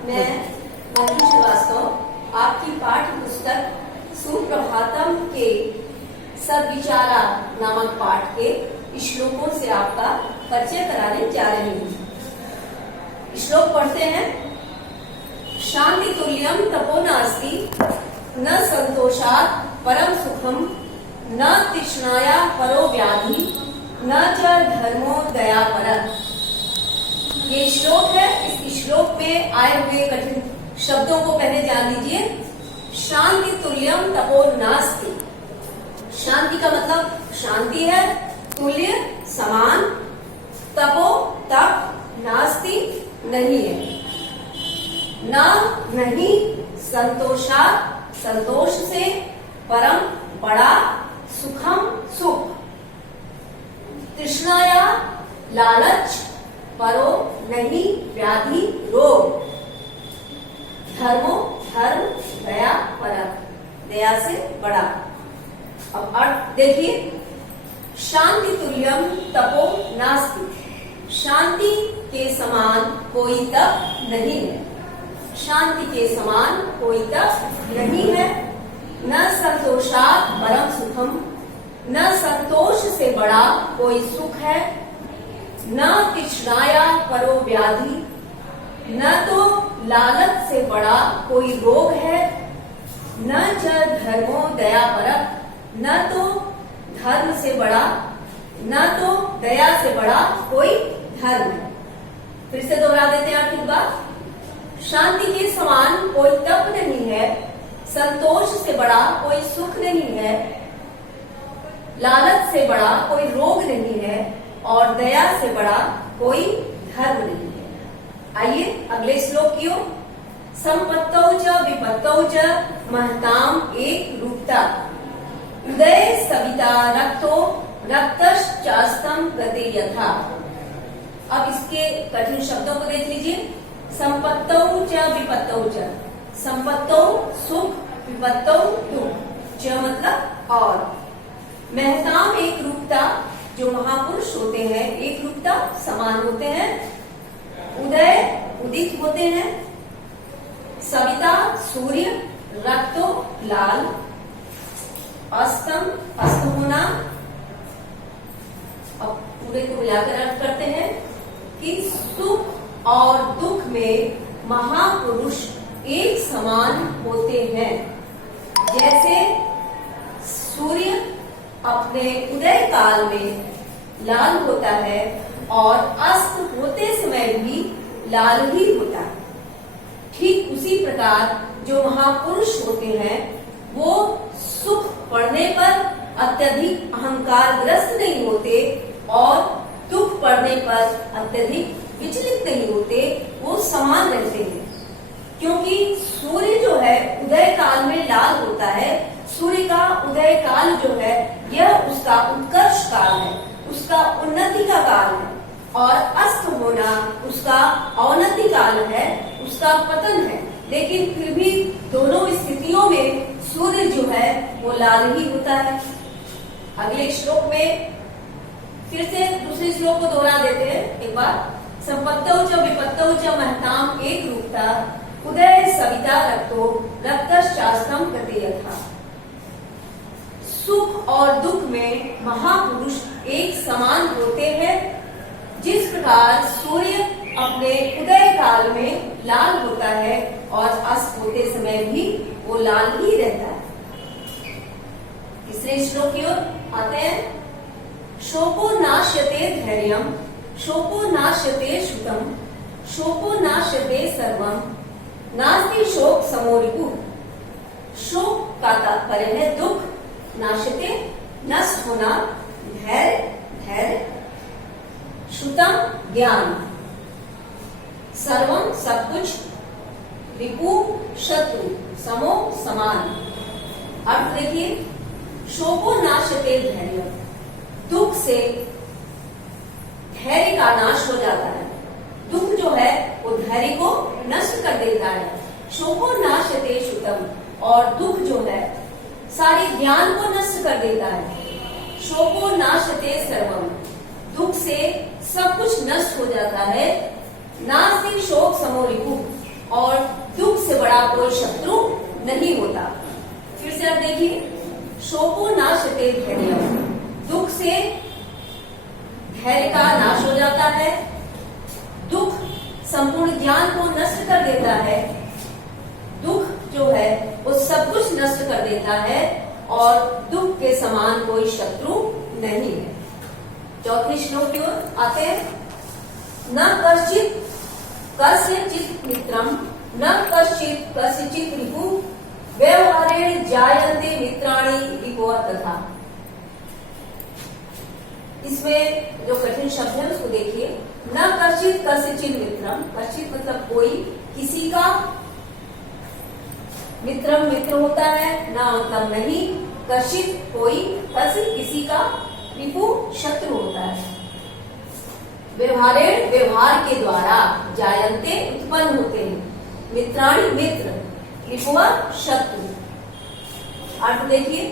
मैं मंजू श्रीवास्तव आपकी पाठ्य पुस्तक सुप्रभातम के सद्विचारा नामक पाठ के श्लोकों से आपका परिचय कराने जा रही हूँ। श्लोक पढ़ते हैं। शांति तुल्यम तपो नास्ति न संतोषात् परम सुखम न तृष्णाया परो व्याधि न च धर्मो दया परः। ये श्लोक है। इस श्लोक में आए हुए कठिन शब्दों को पहले जान लीजिए। शांति तुल्यम तपो नास्ति। शांति का मतलब शांति है, तुल्य समान, तपो तप, नास्ति नहीं है, नहीं, संतोषा संतोष से, परम बड़ा, सुखम सुख, तृष्णाया लालच, परो नहीं, व्याधि रोग, धर्मो धर्म, दया परम, दया से बड़ा। अब अर्थ देखिए। शांति तुल्यम तपो नास्ति। शांति के समान कोई तप नहीं है। शांति के समान कोई तप नहीं है। न संतोषात् परम सुखम, न संतोष से बड़ा कोई सुख है, न तृष्णाया परो व्याधि, न तो लालच से बड़ा कोई रोग है, न च धर्मो दया परः, न तो धर्म से बड़ा, न तो दया से बड़ा कोई धर्म है। फिर से दोहरा देते हैं आखिर बात। शांति के समान कोई तप नहीं है, संतोष से बड़ा कोई सुख नहीं है, लालच से बड़ा कोई रोग नहीं है और दया से बड़ा कोई धर्म नहीं है। आइए अगले श्लोक की ओर। संपत्तौ च विपत्तौ च महताम एक रूपता, उदय सविता रक्तो रक्तश्चास्तम गते यथा। अब इसके कठिन शब्दों को देख लीजिए। संपत्तौ च विपत्तौ च। संपत्तौ सुख, विपत्तौ दुख। च मतलब और। महताम एक रूपता, जो महापुरुष होते हैं एक रूपता समान होते हैं। उदय उदित होते हैं। सविता सूर्य, रक्तो लाल, अस्तम अस्त होना। अब पूरे को मिलाकर अर्थ करते हैं कि सुख और दुख में महापुरुष एक समान होते हैं। जैसे सूर्य अपने उदय काल में लाल होता है और अस्त होते समय भी लाल ही होता है, ठीक उसी प्रकार जो महापुरुष होते हैं वो सुख पड़ने पर अत्यधिक अहंकारग्रस्त नहीं होते और दुख पड़ने पर अत्यधिक विचलित नहीं होते, वो समान रहते हैं। क्योंकि सूर्य जो है उदय काल में लाल होता है। सूर्य का उदय काल जो है यह उसका उत्कर्ष काल है, उसका उन्नति का काल है, और अस्त होना उसका अवनति काल है, उसका पतन है। लेकिन फिर भी दोनों स्थितियों में सूर्य जो है वो लाल ही होता है। अगले श्लोक में फिर से दूसरे श्लोक को दोहरा देते हैं एक बार। संपत्तौ च विपत्तौ च महताम एक रूपता, उदय सविता रक्तो रक्तश्चास्तम गते यथा। सुख और दुख में महापुरुष एक समान होते हैं। जिस प्रकार सूर्य अपने उदय काल में लाल होता है और अस्त होते समय भी वो लाल ही रहता है। तीसरे श्लोक की ओर आते हैं। शोको नाश्यते धैर्यम, शोको नाश्यते श्रुतम, शोको नाश्यते सर्वम, नास्ति शोक समो रिपुः। शोक का तात्पर्य है दुख, नाश्यते नष्ट होना, धैर्य, श्रुतम ज्ञान, सर्वम सब कुछ, रिपु शत्रु, समो समान। अर्थ देखिए। शोको नाश्यते धैर्य, दुख से धैर्य का नाश हो जाता है। दुख जो है वो धैर्य को नष्ट कर देता है। शोको नाश्यते श्रुतम, और दुख जो है सारे ज्ञान को नष्ट कर देता है। शोको नाश्यते सर्वम, दुख से सब कुछ नष्ट हो जाता है। नास्ति शोक समो रिपुः, और का कोई शत्रु नहीं होता। फिर से आप देखिए, शोको नाशते धैर्यम्, दुख से धैर्य का नाश हो जाता है। दुख संपूर्ण ज्ञान को नष्ट कर देता है। दुख जो है वो सब कुछ नष्ट कर देता है और दुख के समान कोई शत्रु नहीं है। चौथे श्लोक की ओर आते हैं। न कश्चित कस्यचित् मित्रम न कश्चित कस्यचित् रिपु व्यवहारेण जायन्ते मित्राणि रिपो तथा। इसमें जो कठिन शब्द है उसको देखिए। न कश्चित कस्यचित् मित्रम, कश्चित मतलब कोई, किसी का मित्रम मित्र होता है, ना मतलब नहीं, कश्चित कोई, कस्य किसी का, रिपु शत्रु होता है। व्यवहारेण व्यवहार के द्वारा, जायन्ते उत्पन्न होते हैं, मित्राणि मित्र, रिपुआ शत्रु। अर्थ देखिए,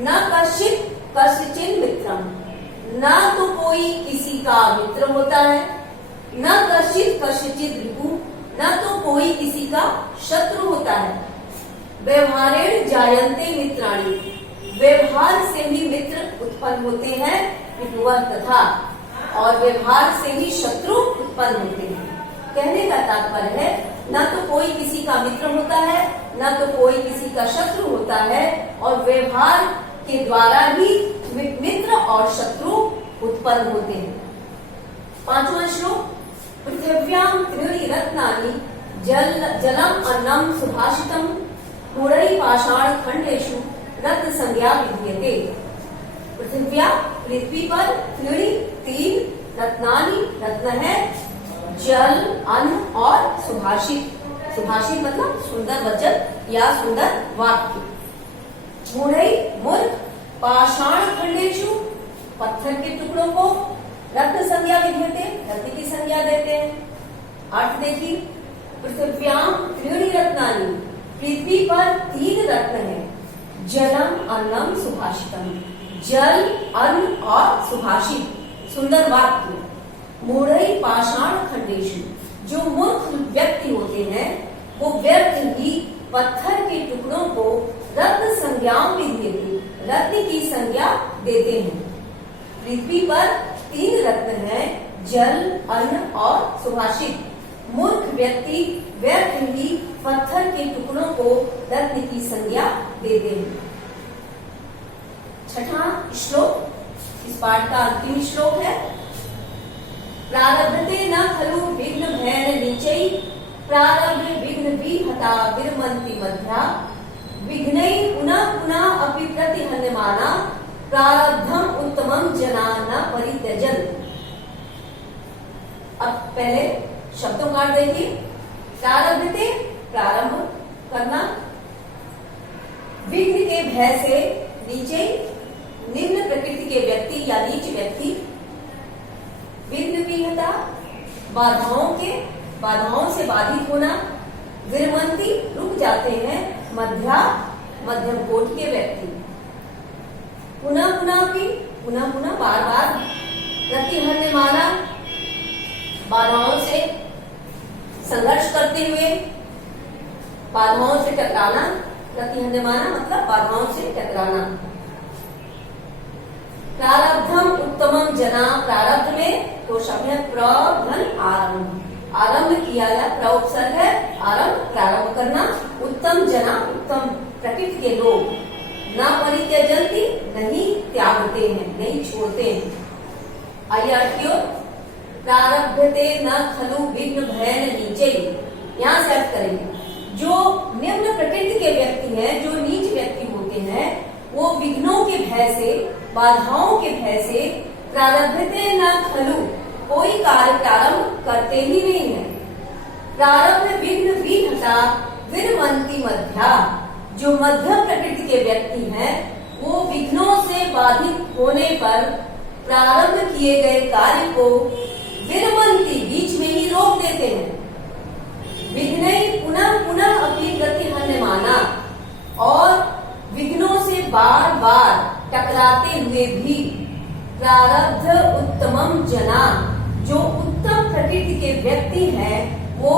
न कश्चित कस्यचित् मित्रम, न तो कोई किसी का मित्र होता है, न कश्चित कस्यचित् रिपु, न तो कोई किसी का शत्रु होता है। व्यवहारेण जायन्ते मित्राणि, व्यवहार से ही मित्र उत्पन्न होते हैं, रिपुआ तथा, और व्यवहार से ही शत्रु उत्पन्न होते हैं। कहने का तात्पर्य है, न तो कोई किसी का मित्र होता है, न तो कोई किसी का शत्रु होता है, और व्यवहार के द्वारा ही मित्र और शत्रु उत्पन्न होते हैं। पांचवा श्लोक। पृथिव्याम त्रीणि रत्नानि जलम अन्नम सुभाषितम मूढ़ै पाषाण खंडेषु रत्न संज्ञा विद्यते। पृथिव्या, पृथ्वी पर, त्रीणि तीन, रत्नानि रत्न है, जल, अन्न और सुभाषित। सुभाषित मतलब सुंदर वचन या सुंदर वाक्य। मूढ़ै मूर्ख, पाषाण खंडेषु पत्थर के टुकड़ों को, रत्न संज्ञा विद्यते रत्न की संज्ञा देते हैं। अर्थ देखिए, पृथिव्याम त्रीणि रत्नानि, पृथ्वी पर तीन रत्न है, जलम अन्नम सुभाषितम, जल, अन्न और सुभाषित सुंदर वाक्य। मूढ़ै पाषाण खंडेषु, जो मूर्ख व्यक्ति होते हैं वो व्यर्थ ही पत्थर के टुकड़ों को रत्न संज्ञा विद्यते, रत्न की संज्ञा देते हैं। पृथ्वी पर तीन रत्न हैं, जल, अन्न और सुभाषित। मूर्ख व्यक्ति व्यर्थ ही पत्थर के टुकड़ों को रत्न की संज्ञा देते हैं। छठा श्लोक, इस पाठ का अंतिम श्लोक है। प्रारब्धते न खलु विघ्न भयन नीचै, प्रारब्ध विघ्न विहता विरमन्ति मध्या, विघ्नै पुनः पुनः अपि प्रतिहन्यमाना, प्रारब्धम उत्तमम जना न परित्यजन्। अब पहले शब्दों का अर्थ देखिए। प्रारब्धते, प्रारंभ करना, विघ्न के भय से, नीचे निम्न प्रकृति के व्यक्ति या नीच व्यक्ति, विघ्न विहता बाधाओं से बाधित होना, विरमंती रुक जाते हैं, मध्या मध्यम कोटि के व्यक्ति, पुनः पुनः बार बार, प्रतिहन्यमाना बाधाओं से संघर्ष करते हुए, बाधाओं से टकराना, प्रतिहन्यमाना मतलब बाधाओं से टकराना। प्रारब्धम उत्तमम जना, प्रारब्ध में तो शब्द है प्रधन आरंभ, आरंभ किया गया, प्रउपसर्ग है, आरंभ प्रारंभ करना। उत्तम जना, उत्तम प्रकृति के लोग, न परित्यजन्ति नहीं त्यागते हैं, नहीं छोड़ते हैं। आइए अर्थ की ओर। प्रारब्धते न खलु विघ्न भयन नीचे, यहाँ से अर्थ करेंगे। जो निम्न प्रकृति के व्यक्ति हैं, जो नीच व्यक्ति होते हैं, वो विघ्नों के भय से, बाधाओं के भय से, प्रारब्धते न खलु कोई कार्य प्रारंभ करते ही नहीं है। प्रारब्ध विघ्न विहता विरमन्ति मध्या, जो मध्यम प्रकृति के व्यक्ति हैं, वो विघ्नों से बाधित होने पर प्रारंभ किए गए कार्य को विरमन्ति बीच में ही रोक देते हैं। विघ्नै पुनः पुनः अपनी प्रतिहन्यमाना, और विघ्नों से बार बार टकराते हुए भी, प्रारब्ध उत्तमम जना, जो उत्तम प्रकृति के व्यक्ति हैं, वो